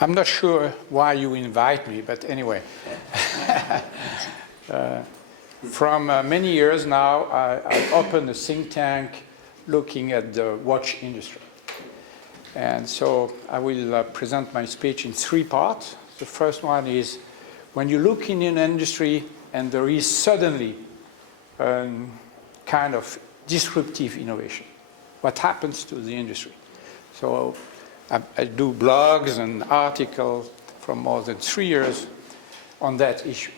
I'm not sure why you invite me, but anyway. From many years now, I opened a think tank looking at the watch industry. And so I will present my speech in 3 parts. The first one is when you look in an industry and there is suddenly a kind of disruptive innovation, what happens to the industry? So I do blogs and articles for more than 3 years on that issue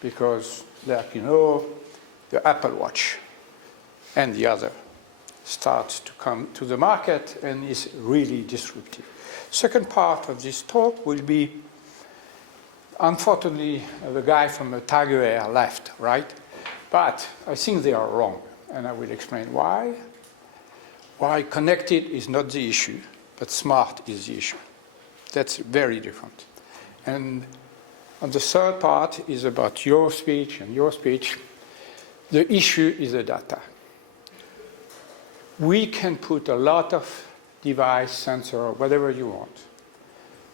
because, like you know, the Apple Watch and the other starts to come to the market and is really disruptive. Second part of this talk will be, unfortunately, the guy from the Tiger Air left, right? But I think they are wrong, and I will explain why. Why connected is not the issue, but smart is the issue. That's very different. And on the third part is about your speech and your speech. The issue is the data. We can put a lot of device, sensor, whatever you want,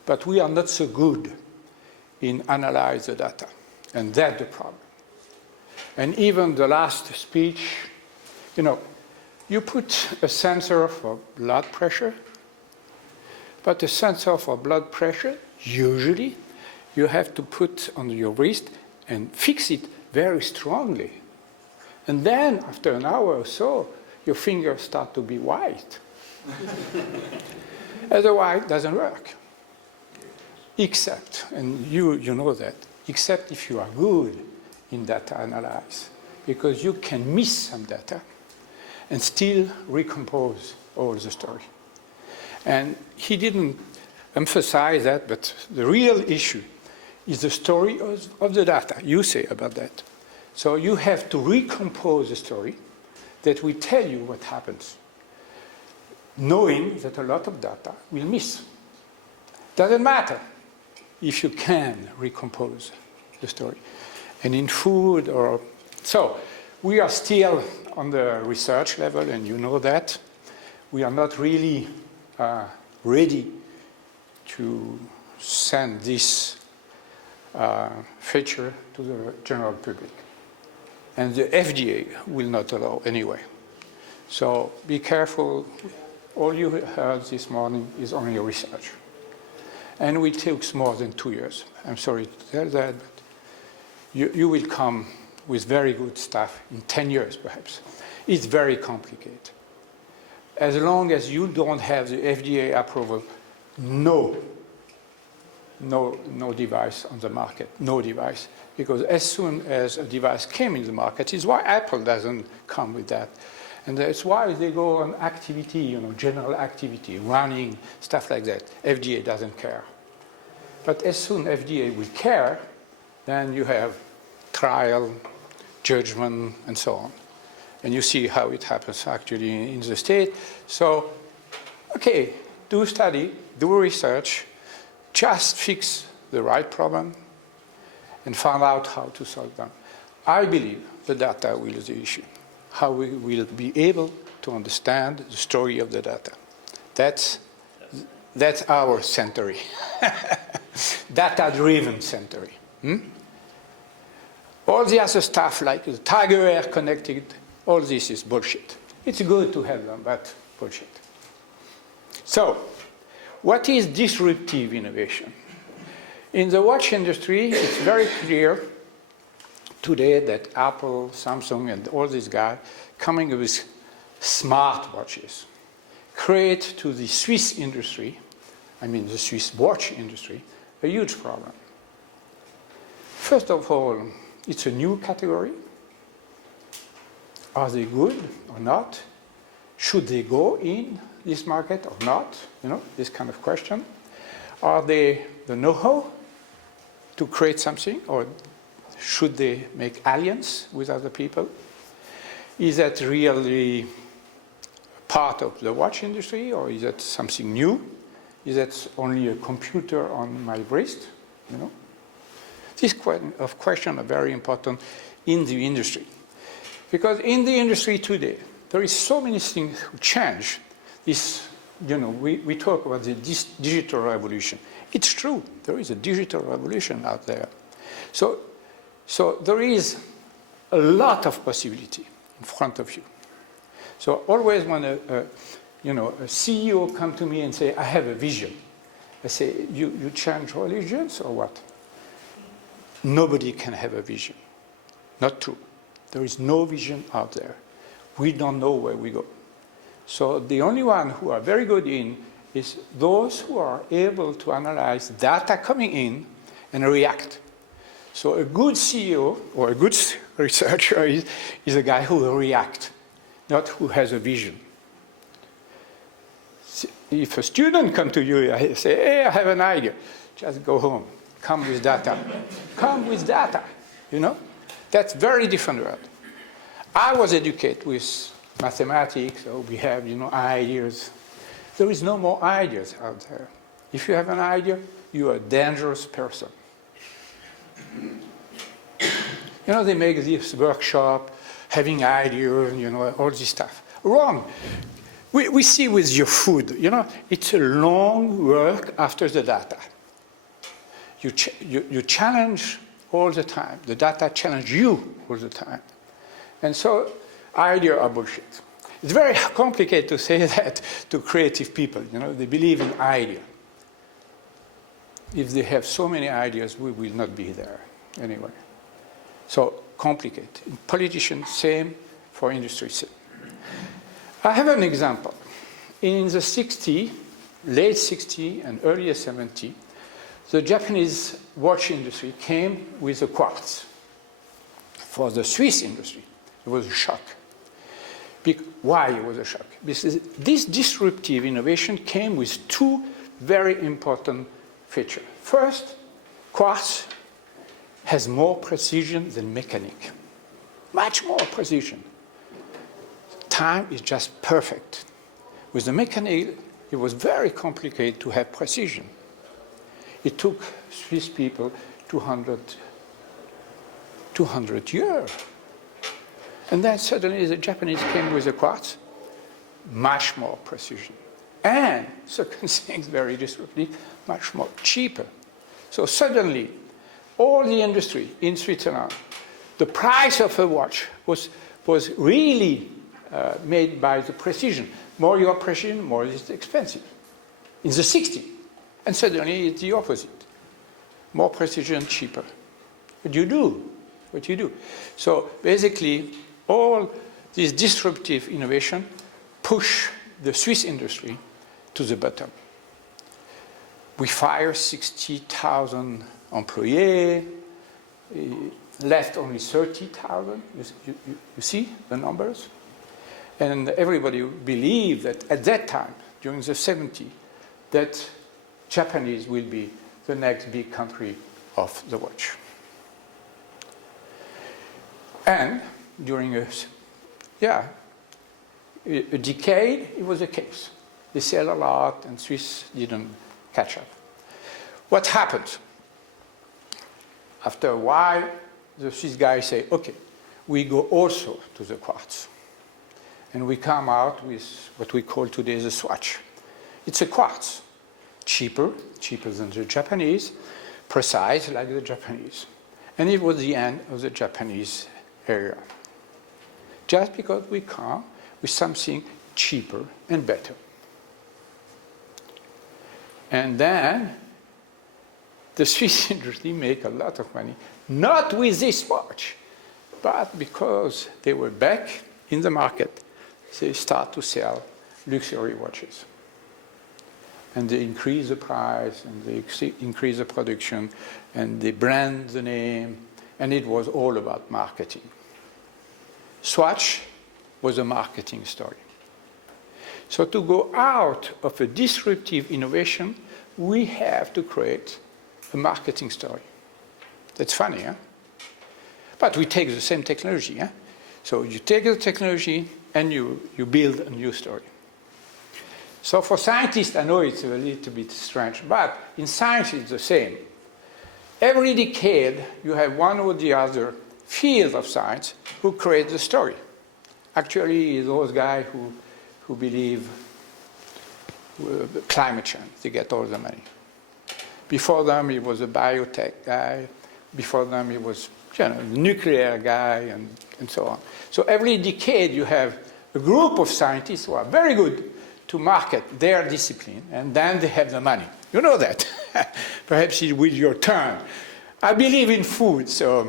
but we are not so good in analyze the data, and that's the problem. And even the last speech, you know, you put a sensor for blood pressure, but a sensor for blood pressure, usually, you have to put on your wrist and fix it very strongly. And then, after an hour or so, your fingers start to be white. Otherwise, it doesn't work. Except, and you know that, except if you are good in data analysis, because you can miss some data and still recompose all the story. And he didn't emphasize that, but the real issue is the story of the data. You say about that. So you have to recompose the story that will tell you what happens, knowing that a lot of data will miss. Doesn't matter if you can recompose the story. And in food or... So we are still on the research level, and you know that. We are not really ready to send this feature to the general public. And the FDA will not allow anyway. So be careful. All you heard this morning is only research. And it takes more than 2 years. I'm sorry to tell that, but you will come with very good stuff in 10 years, perhaps. It's very complicated. As long as you don't have the FDA approval, no device on the market, no device. Because as soon as a device came in the market, is why Apple doesn't come with that. And that's why they go on activity, you know, general activity, running, stuff like that. FDA doesn't care. But as soon as FDA will care, then you have trial, judgment, and so on. And you see how it happens actually in the state. So, okay, do study, do research, just fix the right problem, and find out how to solve them. I believe the data will be the issue, how we will be able to understand the story of the data. That's our century, data-driven century. All the other stuff like the Tiger Air connected, all this is bullshit. It's good to have them, but bullshit. So, what is disruptive innovation? In the watch industry, it's very clear today that Apple, Samsung, and all these guys coming with smartwatches create to the Swiss industry, I mean the Swiss watch industry, a huge problem. First of all, it's a new category. Are they good or not? Should they go in this market or not? You know, this kind of question. Are they the know-how to create something, or should they make alliance with other people? Is that really part of the watch industry, or is that something new? Is that only a computer on my wrist? You know, these questions are very important in the industry, because in the industry today there is so many things to change. This we talk about the digital revolution. It's true. There is a digital revolution out there. So there is a lot of possibility in front of you. So always when a CEO come to me and say, I have a vision, I say, you change religions or what? Nobody can have a vision. Not true. There is no vision out there. We don't know where we go. So the only one who are very good in is those who are able to analyze data coming in and react. So a good CEO or a good researcher is a guy who will react, not who has a vision. If a student comes to you and say, hey, I have an idea, just go home. Come with data. Come with data, That's very different world. I was educated with mathematics, so we have, ideas. There is no more ideas out there. If you have an idea, you are a dangerous person. They make this workshop, having ideas, all this stuff. Wrong. We see with your food, it's a long work after the data. You challenge all the time. The data challenge you all the time. And so ideas are bullshit. It's very complicated to say that to creative people. They believe in idea. If they have so many ideas, we will not be there anyway. So complicated. Politicians, same. For industry, same. I have an example. In the 60s, late 60s and early 70s, the Japanese watch industry came with a quartz. For the Swiss industry, it was a shock. Why it was a shock? Because this disruptive innovation came with two very important features. First, quartz has more precision than mechanic. Much more precision. Time is just perfect. With the mechanic, it was very complicated to have precision. It took Swiss people 200 years. And then suddenly the Japanese came with a quartz, much more precision. And second thing, very disruptive, much more cheaper. So suddenly, all the industry in Switzerland, the price of a watch was really made by the precision. More your precision, more it's expensive. In the 60s. And suddenly it's the opposite. More precision, cheaper. What you do? So basically, all this disruptive innovation push the Swiss industry to the bottom. We fire 60,000 employees, left only 30,000. You see the numbers? And everybody believed that at that time, during the 70s, that Japanese will be the next big country of the watch. And during a decade, it was the case. They sell a lot, and Swiss didn't catch up. What happened? After a while, the Swiss guys say, okay, we go also to the quartz. And we come out with what we call today the Swatch. It's a quartz. Cheaper than the Japanese, precise like the Japanese. And it was the end of the Japanese era. Just because we come with something cheaper and better. And then the Swiss industry make a lot of money, not with this watch, but because they were back in the market, they start to sell luxury watches. And they increase the price, and they increase the production, and they brand the name, and it was all about marketing. Swatch was a marketing story. So to go out of a disruptive innovation, we have to create a marketing story. That's funny, huh? But we take the same technology, huh? So you take the technology and you build a new story. So for scientists, I know it's a little bit strange, but in science it's the same. Every decade, you have one or the other field of science who create the story. Actually, those guys who believe climate change. They get all the money. Before them, he was a biotech guy. Before them, he was a nuclear guy, and so on. So every decade, you have a group of scientists who are very good to market their discipline, and then they have the money. You know that. Perhaps it will be your turn. I believe in food, so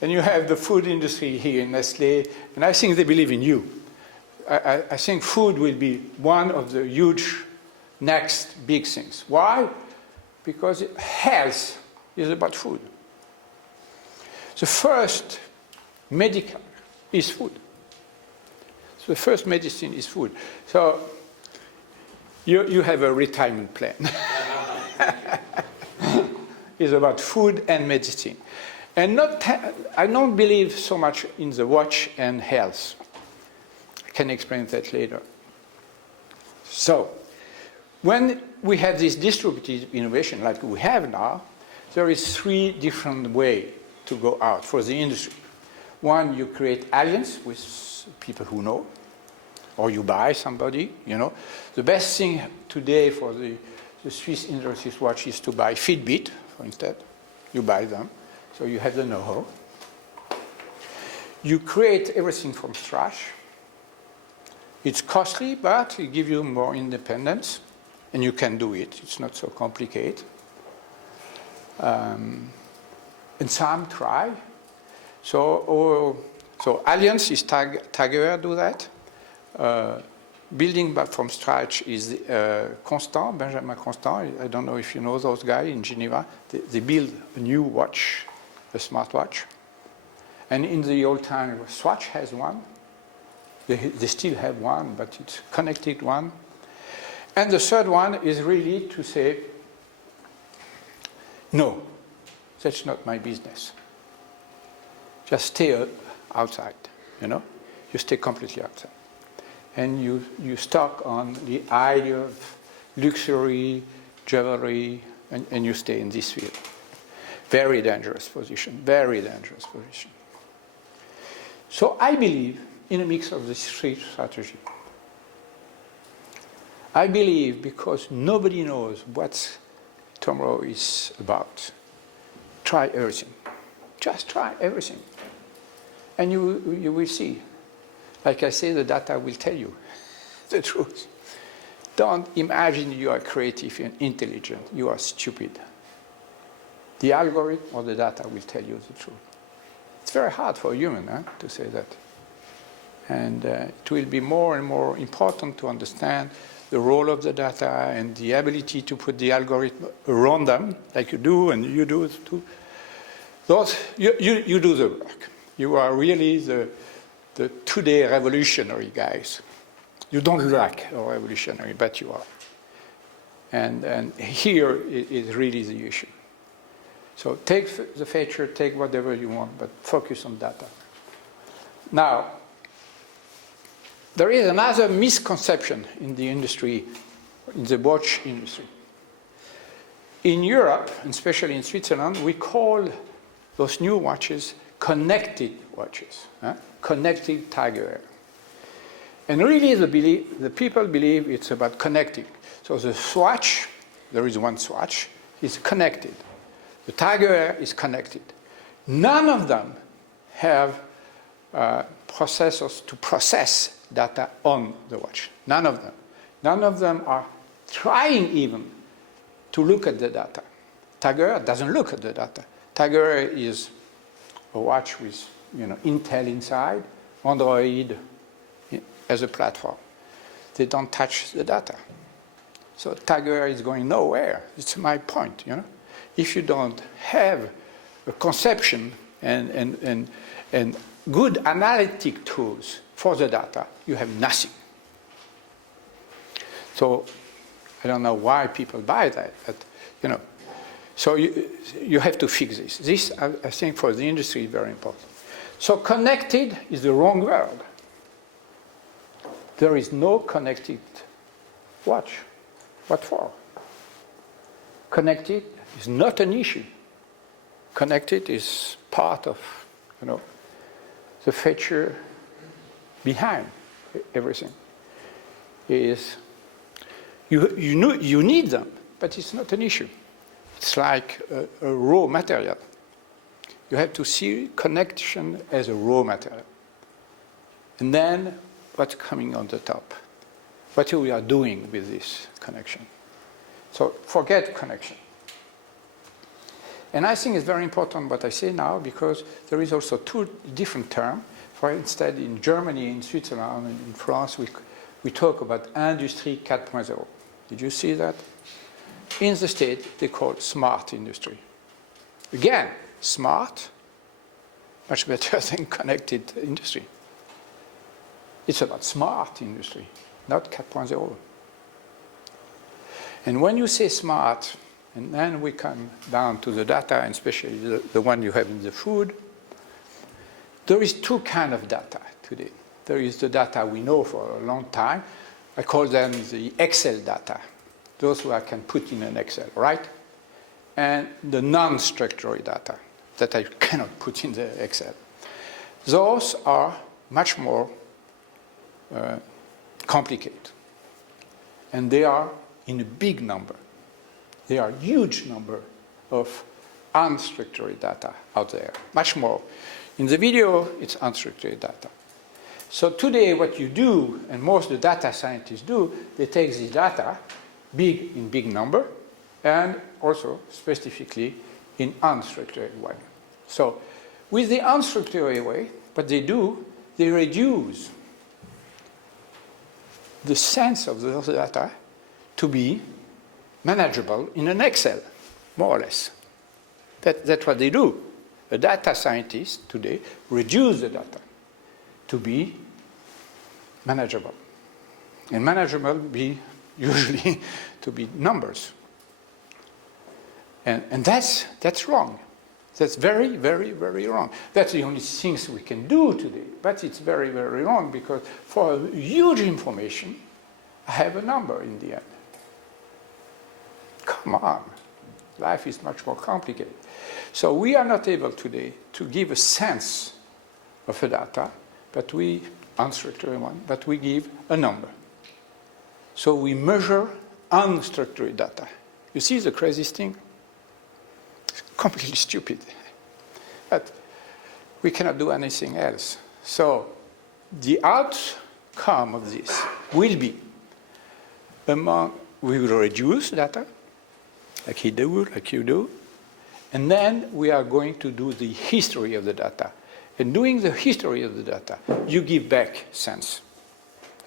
and you have the food industry here in Nestlé, and I think they believe in you. I think food will be one of the huge next big things. Why? Because health is about food. The first medical is food. So the first medicine is food. So you have a retirement plan. It's about food and medicine. And I don't believe so much in the watch and health. I can explain that later. So when we have this distributed innovation like we have now, there is 3 different ways to go out for the industry. One, you create alliance with people who know, or you buy somebody, The best thing today for the Swiss Industries watch is to buy Fitbit, for instance. You buy them, so you have the know-how. You create everything from scratch. It's costly, but it gives you more independence, and you can do it. It's not so complicated. And some try. So Alliance is Taguer do that. Building back from scratch is Constant, Benjamin Constant. I don't know if you know those guys in Geneva. They build a new watch, a smartwatch. And in the old time, Swatch has one. They still have one, but it's a connected one. And the third one is really to say, no, that's not my business. Just stay outside, You stay completely outside. And you stuck on the idea of luxury, jewelry, and you stay in this field. Very dangerous position, very dangerous position. So I believe in a mix of these 3 strategies. I believe because nobody knows what tomorrow is about. Try everything. Just try everything. And you will see. Like I say, the data will tell you the truth. Don't imagine you are creative and intelligent. You are stupid. The algorithm or the data will tell you the truth. It's very hard for a human to say that. And it will be more and more important to understand the role of the data and the ability to put the algorithm around them, like you do and you do too. You do the work. You are really the today revolutionary guys. You don't look revolutionary, but you are. And here is really the issue. So take the feature, take whatever you want, but focus on data. Now, there is another misconception in the industry, in the watch industry. In Europe, and especially in Switzerland, we call those new watches connected watches, connected Taguer. And really the people believe it's about connecting. So the swatch, there is one swatch, is connected. The Taguer is connected. None of them have processors to process data on the watch. None of them. None of them are trying even to look at the data. Taguer doesn't look at the data. Taguer is a watch with Intel inside, Android as a platform. They don't touch the data. So Taguer is going nowhere. It's my point. If you don't have a conception and good analytic tools for the data, you have nothing. So I don't know why people buy that, but so you have to fix this. This, I think, for the industry is very important. So connected is the wrong word. There is no connected watch. What for? Connected is not an issue. Connected is part of, the feature behind everything. Is You need them, but it's not an issue. It's like a raw material. You have to see connection as a raw material. And then what's coming on the top? What we are doing with this connection. So forget connection. And I think it's very important what I say now, because there is also two different terms. For instance, in Germany, in Switzerland, and in France, we talk about Industrie 4.0. Did you see that? In the States, they call it smart industry. Again, smart, much better than connected industry. It's about smart industry, not 4.0. And when you say smart, and then we come down to the data, and especially the one you have in the food, there is two kinds of data today. There is the data we know for a long time. I call them the Excel data. Those who I can put in an Excel, right? And the non-structured data that I cannot put in the Excel. Those are much more complicated. And they are in a big number. There are huge number of unstructured data out there, much more. In the video, it's unstructured data. So today what you do, and most of the data scientists do, they take this data, in big number, and also specifically in unstructured way. So with the unstructured way, what they do, they reduce the sense of those data to be manageable in an Excel, more or less. That's what they do. A data scientist today reduce the data to be manageable. And manageable be usually to be numbers. And that's wrong. That's very, very, very wrong. That's the only things we can do today. But it's very, very wrong, because for huge information, I have a number in the end. Come on. Life is much more complicated. So we are not able today to give a sense of a data, but unstructured one, but we give a number. So we measure unstructured data. You see the craziest thing? It's completely stupid. But we cannot do anything else. So the outcome of this will be, we will reduce data, like he do, like you do, and then we are going to do the history of the data. And doing the history of the data, you give back sense.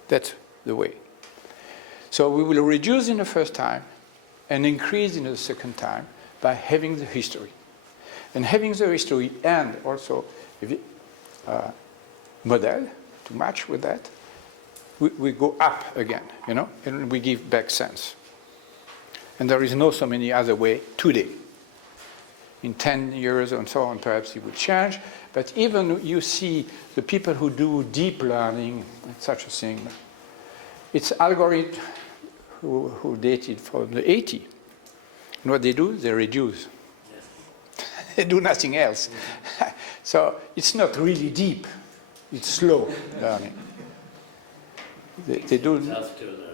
That's the way. So we will reduce in the first time and increase in the second time by having the history. And having the history and also model to match with that, we go up again, and we give back sense. And there is no so many other way today. In 10 years and so on, perhaps it will change. But even you see the people who do deep learning and such a thing, it's algorithms who dated from the 80s. And what they do, they reduce. Yes. They do nothing else. So it's not really deep. It's slow learning. They do,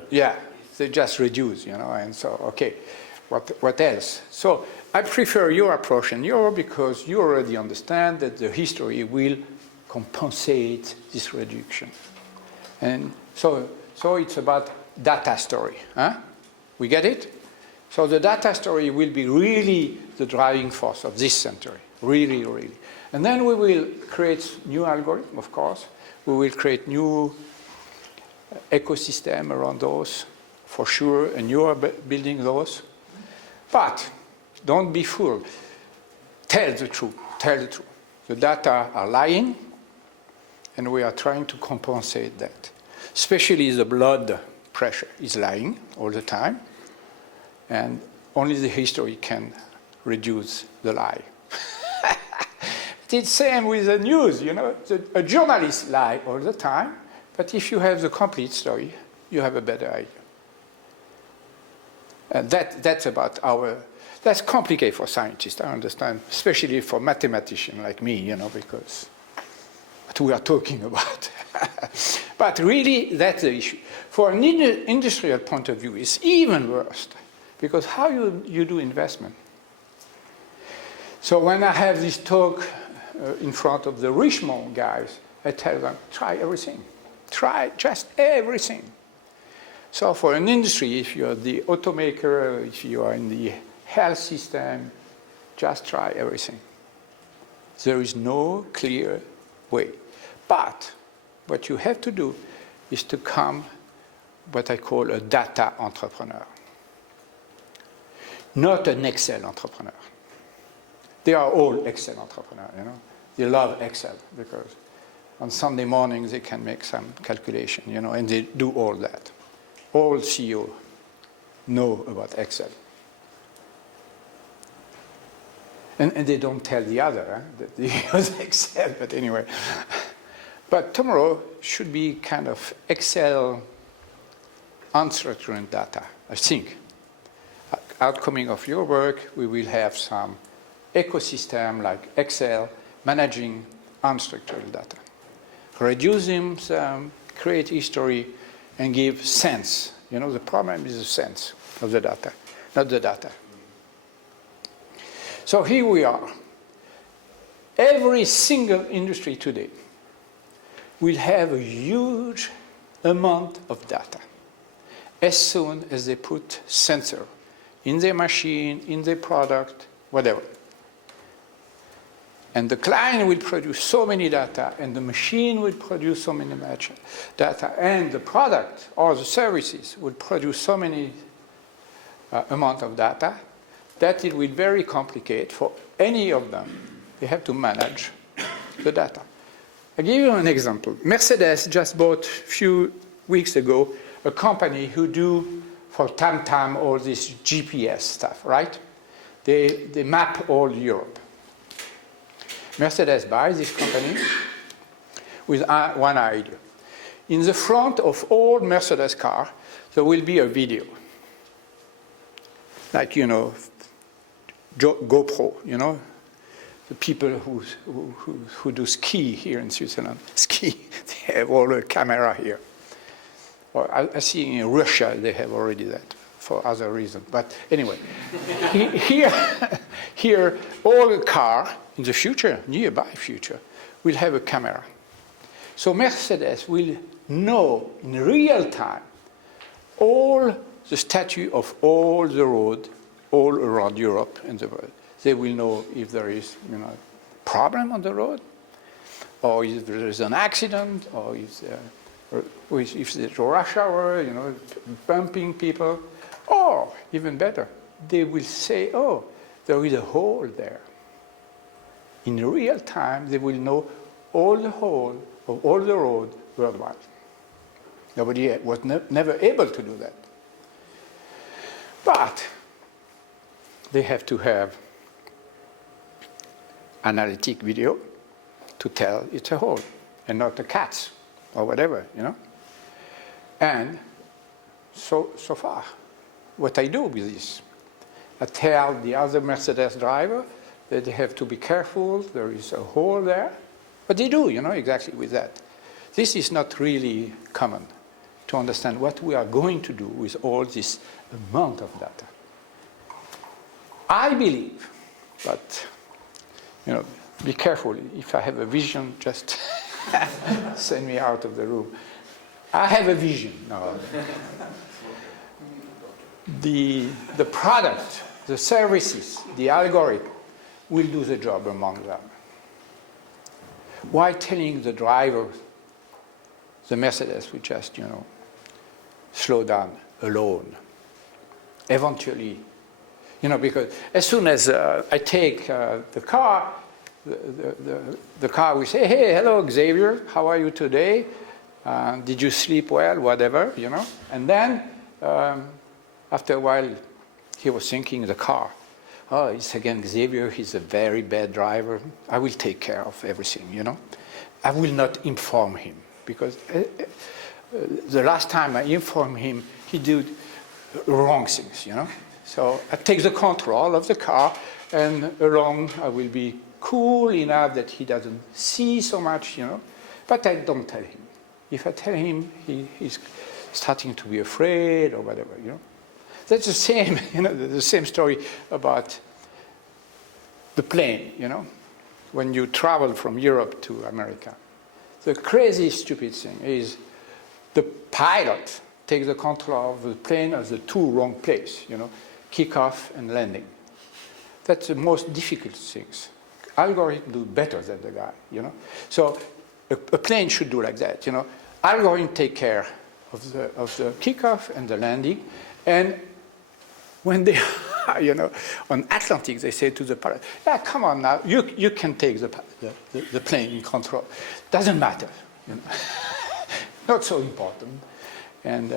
yeah, they just reduce, and so, okay, what else? So I prefer your approach and because you already understand that the history will compensate this reduction. And so it's about data story. Huh? We get it? So the data story will be really the driving force of this century, really, really. And then we will create new algorithm, of course. We will create new ecosystem around those, for sure, and you are building those. But don't be fooled. Tell the truth. Tell the truth. The data are lying, and we are trying to compensate that. Especially the blood pressure is lying all the time, and only the history can reduce the lie. It's the same with the news, A journalist lie all the time, but if you have the complete story, you have a better idea. And that's complicated for scientists, I understand, especially for mathematicians like me, because what we are talking about. But really, that's the issue. For an industrial point of view, it's even worse, because how you do investment. So when I have this talk in front of the Richmond guys, I tell them, try everything. Try just everything. So for an industry, if you're the automaker, if you are in the health system, just try everything. There is no clear way. But what you have to do is to become what I call a data entrepreneur, not an Excel entrepreneur. They are all Excel entrepreneurs, you know. They love Excel because on Sunday mornings they can make some calculation, you know, and they do all that. All CEO know about Excel. And they don't tell the other that they use Excel, but anyway. But tomorrow should be kind of Excel unstructured data, I think. Outcoming of your work, we will have some ecosystem like Excel managing unstructured data. Reduce them, create history, and give sense. You know, the problem is the sense of the data, not the data. So here we are. Every single industry today will have a huge amount of data as soon as they put sensor in their machine, in their product, whatever. And the client will produce so many data, and the machine will produce so many data, and the product or the services will produce so many amount of data that it will be very complicated for any of them. They have to manage the data. I'll give you an example. Mercedes just bought a few weeks ago a company who do for TamTam all this GPS stuff, right? They map all Europe. Mercedes buys this company with one idea. In the front of all Mercedes car, there will be a video. Like, you know, GoPro, you know, the people who do ski here in Switzerland, ski, they have all a camera here. Or I see in Russia they have already that for other reasons. But anyway, here all the car in the future, nearby future, will have a camera. So Mercedes will know in real time all the status of all the road all around Europe and the world. They will know if there is, you know, problem on the road, or if there is an accident, or if there's a rush hour, you know, bumping people, or even better, they will say, oh, there is a hole there. In real time, they will know all the hole of all the road worldwide. Nobody was never able to do that. But they have to have analytic video to tell it's a hole and not a cat or whatever, you know. And so far, what I do with this, I tell the other Mercedes driver that they have to be careful, there is a hole there. But they do, you know, exactly with that. This is not really common to understand what we are going to do with all this amount of data. I believe, but, you know, be careful. If I have a vision, just send me out of the room. I have a vision. No. The product, the services, the algorithm will do the job among them. While telling the driver, the Mercedes will just, you know, slow down alone. Eventually, you know, because as soon as I take the car, the car will say, hey, hello, Xavier, how are you today? Did you sleep well, whatever, you know? And then, after a while, he was thinking the car, oh, it's again Xavier, he's a very bad driver. I will take care of everything, you know? I will not inform him, because the last time I informed him, he did wrong things, you know? So I take the control of the car, and along I will be cool enough that he doesn't see so much, you know? But I don't tell him. if I tell him he's starting to be afraid or whatever, you know. That's the same, you know, the same story about the plane, you know, when you travel from Europe to America. The crazy, stupid thing is the pilot takes the control of the plane at the two wrong place, you know, kickoff and landing. That's the most difficult things. Algorithms do better than the guy, you know. So a plane should do like that, you know. Algorithms take care of the kickoff and the landing, and when they are, you know, on Atlantic, they say to the pilot, yeah, come on now, you can take the plane in control. Doesn't matter, you know. Not so important. And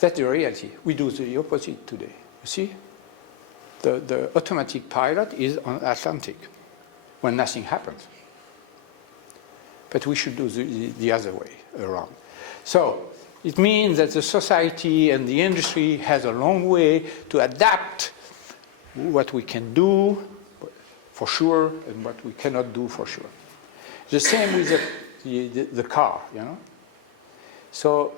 that's the reality. We do the opposite today, you see? The automatic pilot is on Atlantic when nothing happens. But we should do the other way around. So it means that the society and the industry has a long way to adapt what we can do for sure and what we cannot do for sure. The same with the car, you know. So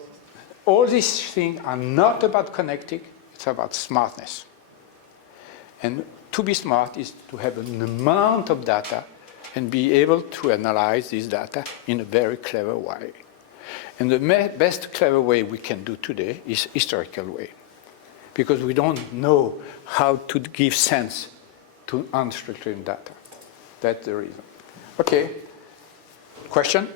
all these things are not about connecting, it's about smartness. And to be smart is to have an amount of data and be able to analyze this data in a very clever way. And the best clever way we can do today is historical way, because we don't know how to give sense to unstructured data. That's the reason. Okay, question?